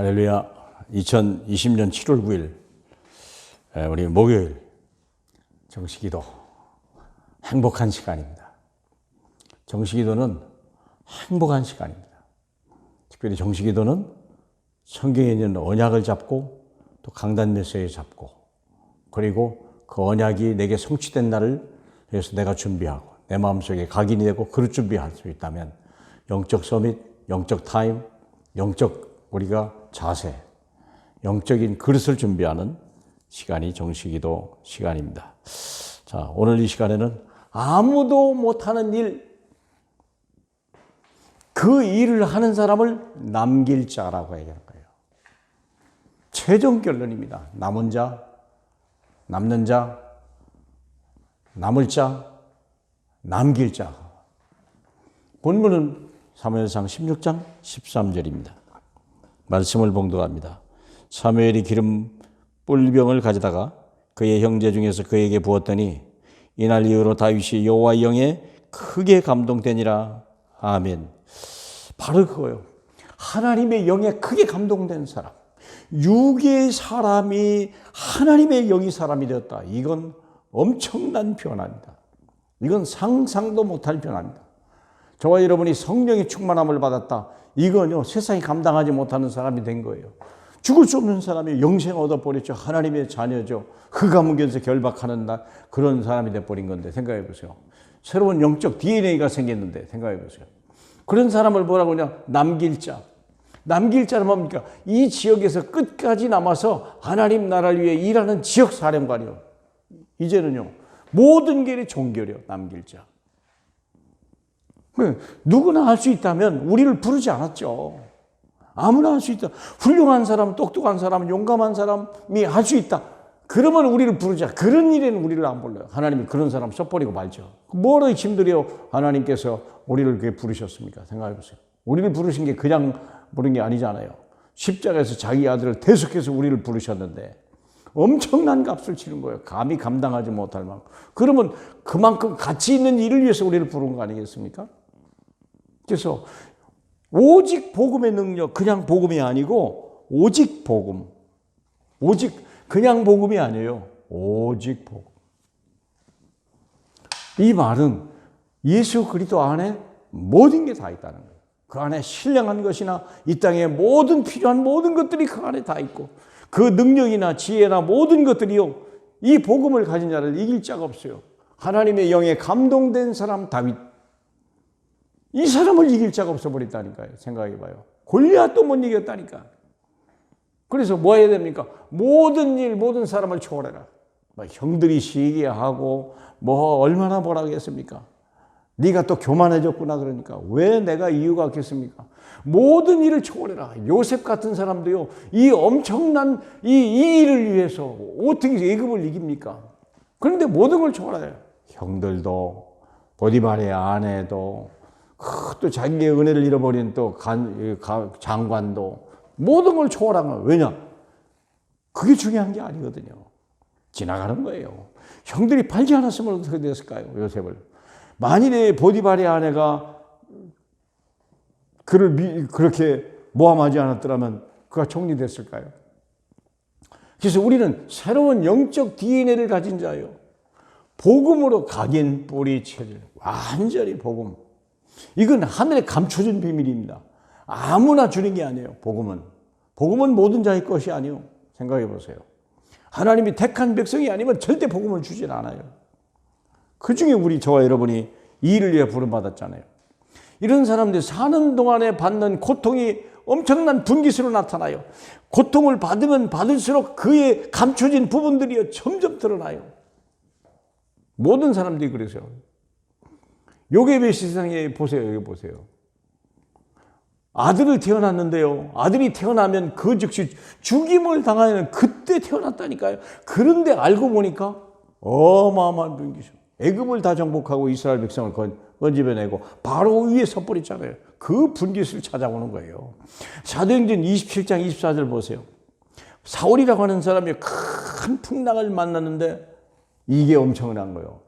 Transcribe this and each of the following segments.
할렐루야. 2020년 7월 9일 우리 목요일 정식기도 행복한 시간입니다. 정식기도는 행복한 시간입니다. 특별히 정식기도는 성경에 있는 언약을 잡고 또 강단 메시지 잡고 그리고 그 언약이 내게 성취된 날을 위해서 내가 준비하고 내 마음속에 각인이 되고 그릇 준비할 수 있다면 영적 서밋, 영적 타임, 영적 우리가 자세, 영적인 그릇을 준비하는 시간이 정식기도 시간입니다. 자, 오늘 이 시간에는 아무도 못하는 일, 그 일을 하는 사람을 남길 자라고 얘기하는 거예요. 최종 결론입니다. 남은 자, 남는 자, 남을 자, 남길 자. 본문은 사무엘상 16장 13절입니다. 말씀을 봉독합니다. 사무엘이 기름 뿔병을 가져다가 그의 형제 중에서 그에게 부었더니 이날 이후로 다윗이 여호와의 영에 크게 감동되니라. 아멘. 바로 그거예요. 하나님의 영에 크게 감동된 사람, 육의 사람이 하나님의 영이 사람이 되었다. 이건 엄청난 변화입니다. 이건 상상도 못할 변화입니다. 저와 여러분이 성령의 충만함을 받았다. 이건요, 세상이 감당하지 못하는 사람이 된 거예요. 죽을 수 없는 사람이 영생 얻어버렸죠. 하나님의 자녀죠. 흑암견에서 결박하는 그런 사람이 돼버린 건데 생각해 보세요. 새로운 영적 DNA가 생겼는데 생각해 보세요. 그런 사람을 뭐라고 하냐? 남길 자. 남길 자는 뭡니까? 이 지역에서 끝까지 남아서 하나님 나라를 위해 일하는 지역 사령관이요. 이제는요, 모든 길이 종결이요. 남길 자. 누구나 할 수 있다면 우리를 부르지 않았죠. 아무나 할 수 있다. 훌륭한 사람, 똑똑한 사람, 용감한 사람이 할 수 있다. 그러면 우리를 부르자. 그런 일에는 우리를 안 불러요. 하나님이 그런 사람 써버리고 말죠. 뭐로 힘들어요? 하나님께서 우리를 그렇게 부르셨습니까? 생각해 보세요. 우리를 부르신 게 그냥 부른 게 아니잖아요. 십자가에서 자기 아들을 대속해서 우리를 부르셨는데 엄청난 값을 치른 거예요. 감히 감당하지 못할 만큼. 그러면 그만큼 가치 있는 일을 위해서 우리를 부른 거 아니겠습니까? 그래서 오직 복음의 능력, 그냥 복음이 아니고 오직 복음. 오직 그냥 복음이 아니에요. 오직 복음. 이 말은 예수 그리스도 안에 모든 게 다 있다는 거예요. 그 안에 신령한 것이나 이 땅에 모든 필요한 모든 것들이 그 안에 다 있고 그 능력이나 지혜나 모든 것들이요. 이 복음을 가진 자를 이길 자가 없어요. 하나님의 영에 감동된 사람 다윗. 이 사람을 이길 자가 없어버렸다니까요. 생각해봐요. 골리앗도 못 이겼다니까. 그래서 뭐 해야 됩니까? 모든 일, 모든 사람을 초월해라. 형들이 시기하고 뭐 얼마나 뭐라 하겠습니까? 네가 또 교만해졌구나 그러니까. 왜 내가 이유가 없겠습니까? 모든 일을 초월해라. 요셉 같은 사람도요. 이 엄청난 이 일을 위해서 어떻게 애굽을 이깁니까? 그런데 모든 걸 초월해요. 형들도 보디발의 아내도 또 자기의 은혜를 잃어버린 또 장관도 모든 걸 초월한 거예요. 왜냐? 그게 중요한 게 아니거든요. 지나가는 거예요. 형들이 팔지 않았으면 어떻게 됐을까요? 요셉을. 만일에 보디발의 아내가 그를 그렇게 모함하지 않았더라면 그가 총리 됐을까요? 그래서 우리는 새로운 영적 DNA를 가진 자예요. 복음으로 각인 뿌리 체질. 완전히 복음. 이건 하늘에 감춰진 비밀입니다. 아무나 주는 게 아니에요. 복음은. 복음은 모든 자의 것이 아니에요. 생각해 보세요. 하나님이 택한 백성이 아니면 절대 복음을 주질 않아요. 그 중에 저와 여러분이 이 일을 위해 부름받았잖아요. 이런 사람들이 사는 동안에 받는 고통이 엄청난 분깃으로 나타나요. 고통을 받으면 받을수록 그의 감춰진 부분들이 점점 드러나요. 모든 사람들이 그러세요. 요괴의 세상에 보세요. 여기 보세요. 아들을 태어났는데요. 아들이 태어나면 그 즉시 죽임을 당하는 그때 태어났다니까요. 그런데 알고 보니까 어마어마한 분깃이요. 애굽을 다 정복하고 이스라엘 백성을 건집어내고 바로 위에 섰버렸잖아요. 그 분깃을 찾아오는 거예요. 사도행전 27장 24절 보세요. 사울이라고 하는 사람이 큰 풍랑을 만났는데 이게 엄청난 거예요.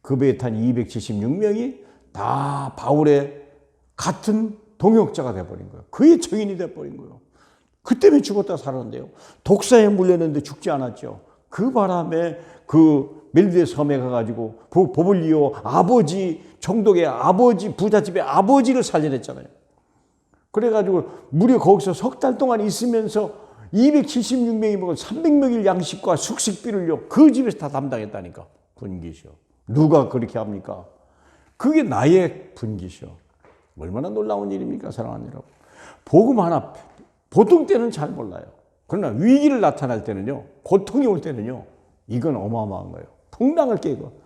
그 배에 탄 276명이 다 바울의 같은 동역자가 돼버린 거예요. 그의 증인이 돼버린 거예요. 그 때문에 죽었다 살았는데요. 독사에 물렸는데 죽지 않았죠. 그 바람에 그 멜디의 섬에 가가지고 보블리오 아버지, 총독의 아버지, 부잣집의 아버지를 살려냈잖아요. 그래가지고 무려 거기서 석 달 동안 있으면서 276명이 먹은 300명일 양식과 숙식비를요, 그 집에서 다 담당했다니까. 분깃이요. 누가 그렇게 합니까? 그게 나의 분깃이요. 얼마나 놀라운 일입니까, 사랑하는 여러분. 복음 하나, 보통 때는 잘 몰라요. 그러나 위기를 나타날 때는요, 고통이 올 때는요, 이건 어마어마한 거예요. 풍랑을 깨고.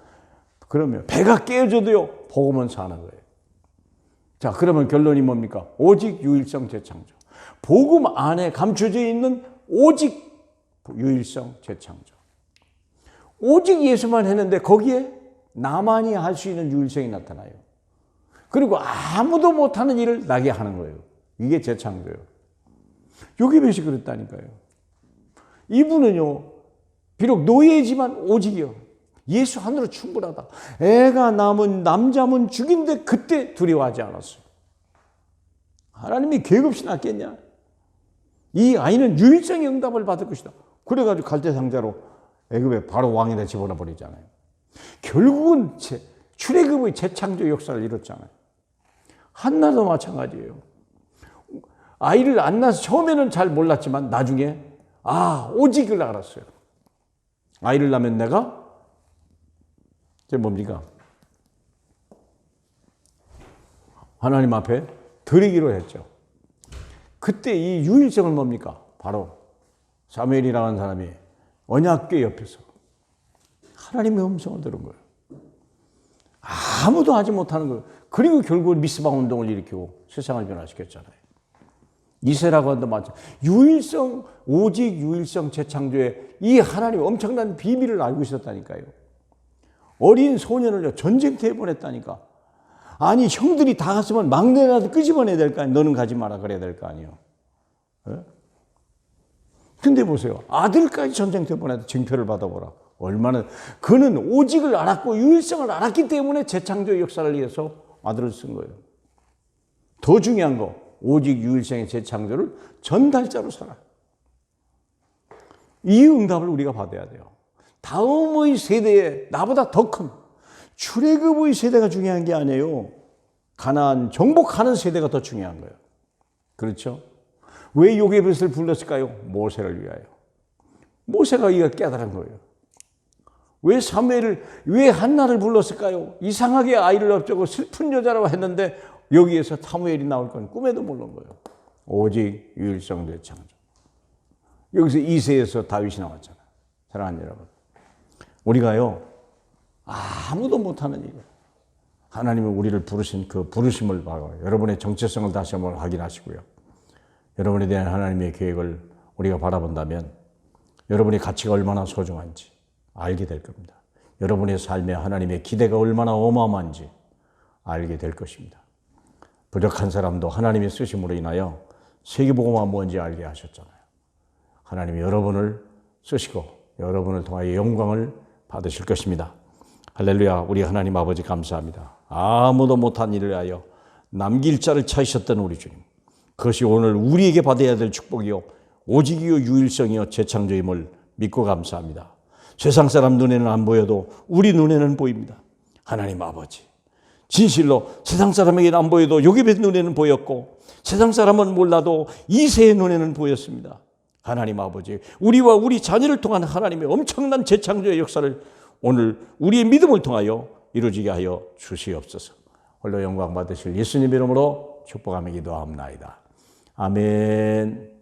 그러면 배가 깨져도요, 복음은 사는 거예요. 자, 그러면 결론이 뭡니까? 오직 유일성 재창조. 복음 안에 감춰져 있는 오직 유일성 재창조. 오직 예수만 했는데 거기에 나만이 할 수 있는 유일성이 나타나요. 그리고 아무도 못하는 일을 나게 하는 거예요. 이게 재창조예요. 요게벳이 그랬다니까요. 이분은요, 비록 노예지만 오직이요. 예수 하나로 충분하다. 애가 남은 남자면 죽인데 그때 두려워하지 않았어요. 하나님이 계획 없이 낳겠냐? 이 아이는 유일성의 응답을 받을 것이다. 그래가지고 갈대상자로 애굽에 바로 왕에다 집어넣어 버리잖아요. 결국은 출애굽의 재창조 역사를 이뤘잖아요. 한나도 마찬가지예요. 아이를 안 낳아서 처음에는 잘 몰랐지만 나중에 오직을 알았어요. 아이를 낳으면 내가 이제 뭡니까? 하나님 앞에 드리기로 했죠. 그때 이 유일성을 뭡니까? 바로 사무엘이라는 사람이 언약궤 옆에서 하나님의 음성을 들은 거예요. 아무도 하지 못하는 거예요. 그리고 결국은 미스바 운동을 일으키고 세상을 변화시켰잖아요. 이세라고도 마찬가지. 오직 유일성 재창조에 이 하나님 엄청난 비밀을 알고 있었다니까요. 어린 소년을 전쟁터에 보냈다니까. 아니, 형들이 다 갔으면 막내라도 끄집어내야 될 거 아니에요. 너는 가지 마라 그래야 될 거 아니에요. 근데 보세요. 아들까지 전쟁터에 보내도 징표를 받아보라. 얼마나. 그는 오직을 알았고 유일성을 알았기 때문에 재창조의 역사를 위해서 아들을 쓴 거예요. 더 중요한 거, 오직 유일성의 재창조를 전달자로 살아. 이 응답을 우리가 받아야 돼요. 다음의 세대에 나보다 더 큰 출애굽의 세대가 중요한 게 아니에요. 가나안 정복하는 세대가 더 중요한 거예요. 그렇죠? 왜 요게벳을 불렀을까요? 모세를 위하여. 모세가 이걸 깨달은 거예요. 왜 왜 한나를 불렀을까요? 이상하게 아이를 앞두고 슬픈 여자라고 했는데 여기에서 사무엘이 나올 건 꿈에도 모르는 거예요. 오직 유일성 재창조. 여기서 이새에서 다윗이 나왔잖아요. 사랑하는 여러분. 우리가요, 아무도 못하는 일. 하나님은 우리를 부르신 그 부르심을 봐요. 여러분의 정체성을 다시 한번 확인하시고요. 여러분에 대한 하나님의 계획을 우리가 바라본다면 여러분의 가치가 얼마나 소중한지 알게 될 겁니다. 여러분의 삶에 하나님의 기대가 얼마나 어마어마한지 알게 될 것입니다. 부족한 사람도 하나님의 쓰심으로 인하여 세계복음화 뭔지 알게 하셨잖아요. 하나님이 여러분을 쓰시고 여러분을 통하여 영광을 받으실 것입니다. 할렐루야. 우리 하나님 아버지 감사합니다. 아무도 못한 일을 하여 남길 자를 찾으셨던 우리 주님. 그것이 오늘 우리에게 받아야 될 축복이요 오직이요 유일성이요 재창조임을 믿고 감사합니다. 세상 사람 눈에는 안 보여도 우리 눈에는 보입니다. 하나님 아버지, 진실로 세상 사람에게는 안 보여도 요게벳 눈에는 보였고 세상 사람은 몰라도 이새의 눈에는 보였습니다. 하나님 아버지, 우리와 우리 자녀를 통한 하나님의 엄청난 재창조의 역사를 오늘 우리의 믿음을 통하여 이루어지게 하여 주시옵소서. 홀로 영광 받으실 예수님 이름으로 축복하며 기도하옵나이다. 아멘.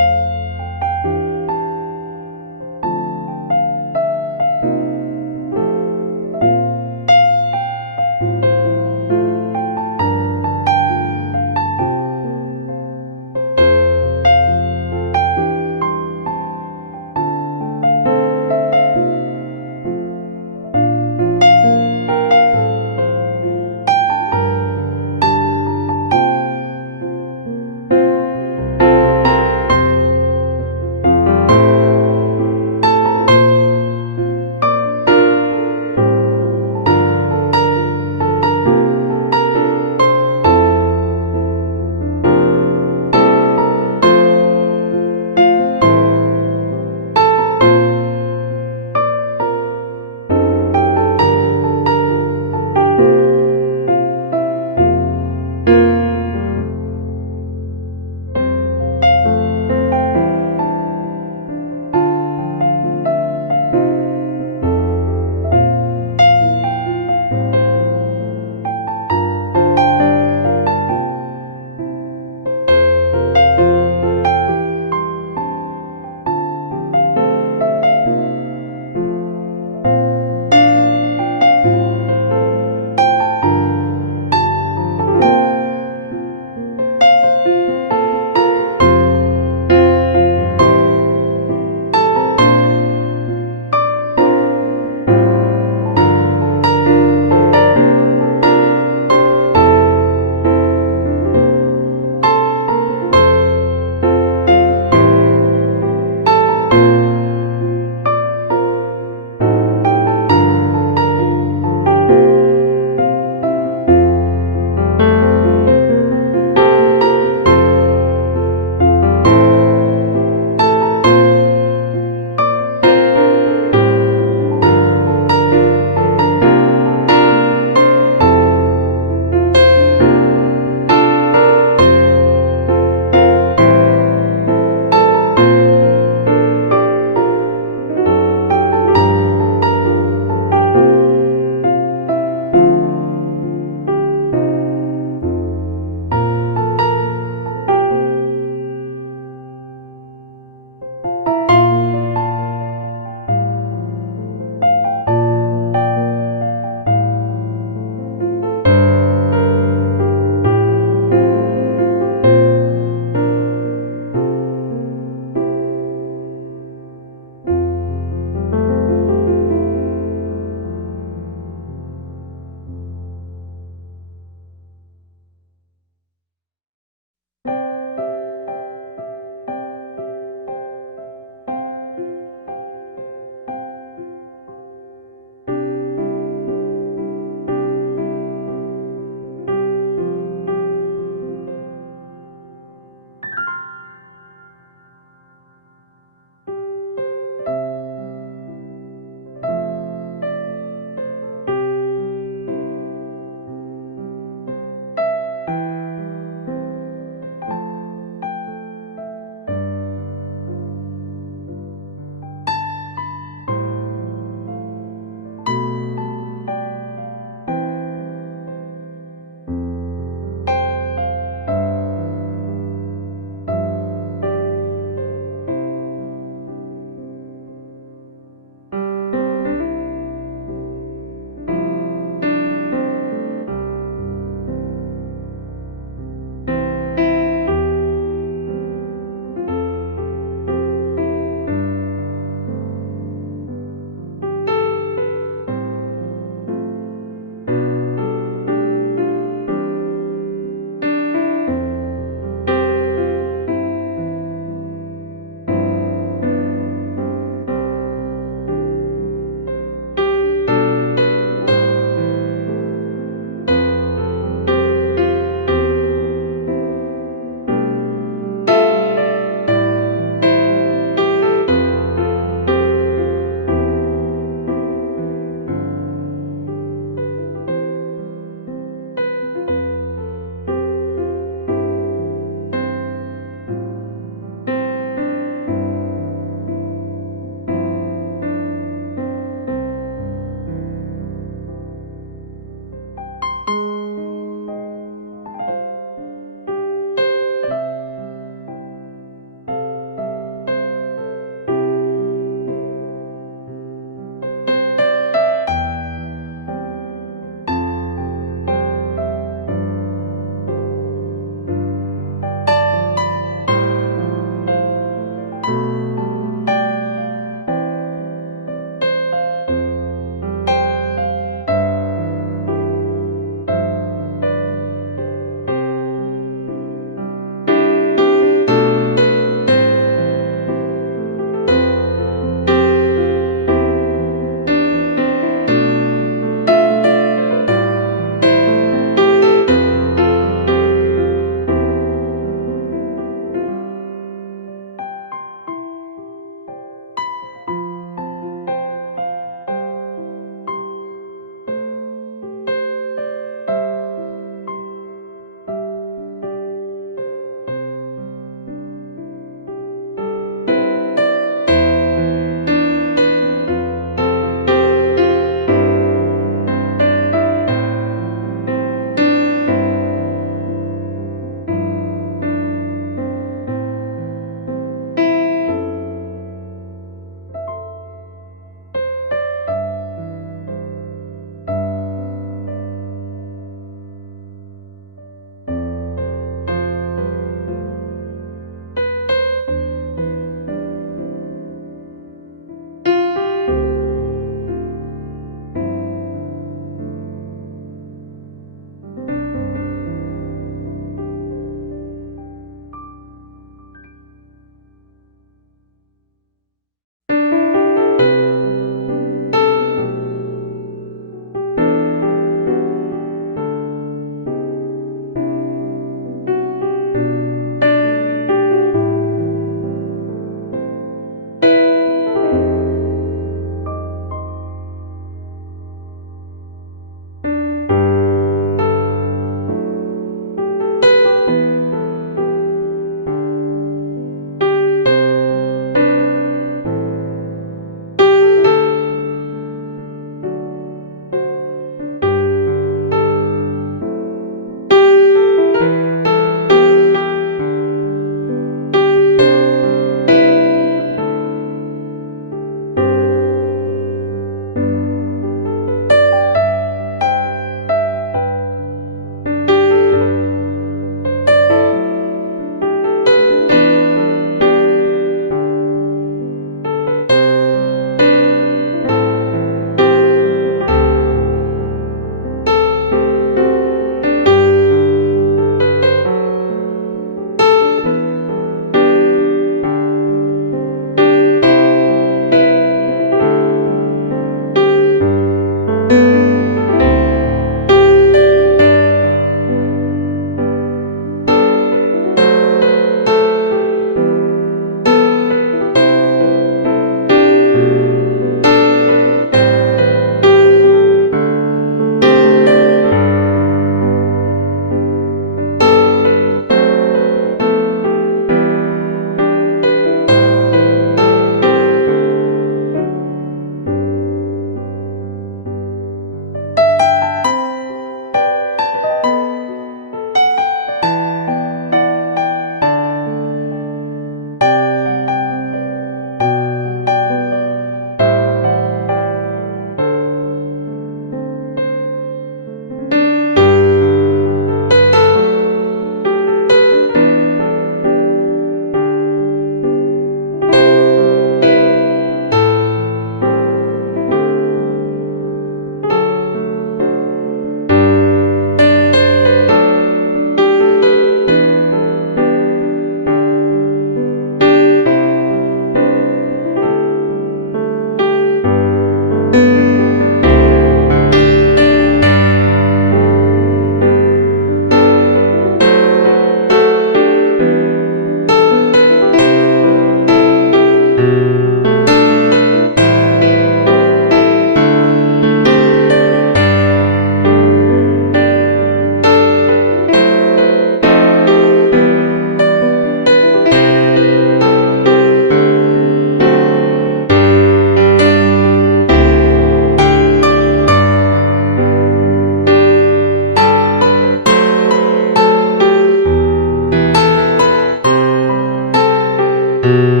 아멘.